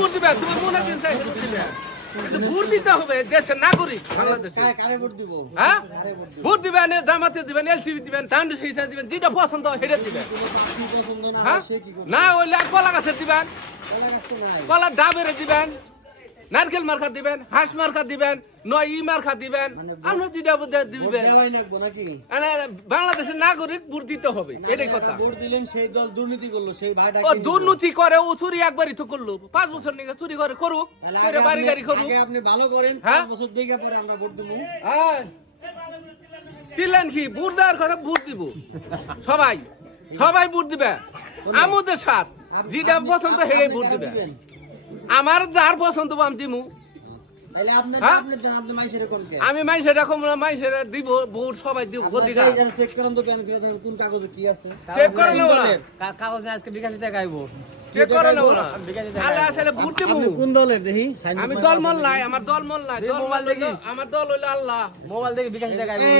vote দিবে তুমি মনে দিন চাই ভোট দিবে কিন্তু ভোট দিতে হবে দেশের নাগরিক বাংলাদেশে হ্যাঁ ভোট দিবেন জামাতে দিবেন এলসিবি দিবেন ধান সিসা দিবেন যেটা পছন্দ সেটা দিবেন হ্যাঁ না ওইলে কলা গাছের দিবেন কলা ডাবের দিবেন নারকেল মার্কা দিবেন হাঁস মার্কা দিবেন নয় ই মার্কা দিবেন আমরা যেটা দিবেন বাংলাদেশের নাগরিক ভোট দিতে হবে এটাই কথা ভোট দিলেন সেই দল দুর্নীতি করলো সেই ভাইটা ও দুর্নীতি করে ও চুরি একবারই তো করলো 5 বছর নিয়ে চুরি করে করুক করে বাড়ি গাড়ি করুক আপনি ভালো করেন 5 বছর দেখে পরে আমরা ভোট দেব হ্যাঁ চিল্লেন কি ভোট দেওয়ার কথা ভোট দিব সবাই সবাই ভোট দিবে আমাদের সাথ যেটা পছন্দ সেটাই ভোট দিবে আমার যার পছন্দ আমি দিমু তাহলে আপনি আপনি মাইশের কোন কে আমি মাইশের রকম মাইশের দিব ভোট সবাই দিব অধিকার চেক করেন তো প্যান করে দেখেন কোন কাগজে কি আছে চেক করে নেব না কাগজে আজকে 82 টাকা আইবো চেক করে নেব না আলে আসলে ভোট দিব আপনি কোন দলের দেখি আমি দলমল নাই আমার দলমল নাই দলমল হইলো আমার দল হইলো আল্লাহ মোবাইল দেখে 82 টাকা আইবো